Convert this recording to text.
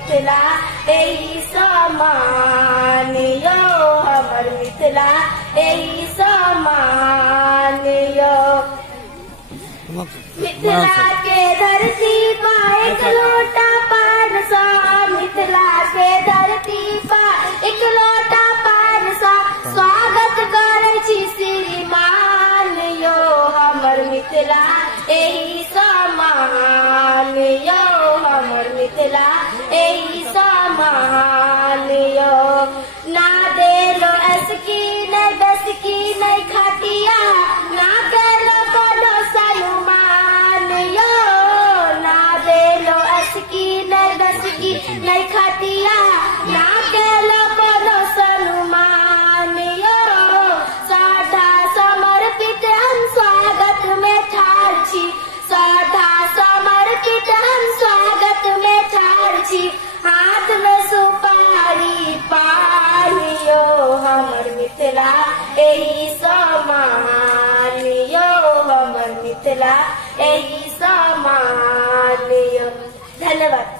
मिथिला एही समान यो हमर मिथिला एही समान यो। मिथिला के धरती पर एक लोटा पान सा, मिथिला के धरती पर एक लोटा पान सा स्वागत करै छी श्रीमान यो हमर मिथिला एही समान यो हमर मिथिला एही समान यो। ना देलो असकी नै बसकी नै खटिया, ना देलो कोनो सलमान यो। ना देलो असकी नै बसकी नै खटिया, ना देलो कोनो सलमान यो। सदा समर्पित हम स्वागत में ठाड़ छी, सदा समर्पित हम स्वागत में ठाड़ छी। हाथ में सुपारी पान यो हमर मिथिला एही समान यो हमर मिथिला एही समान यो। धन्यवाद।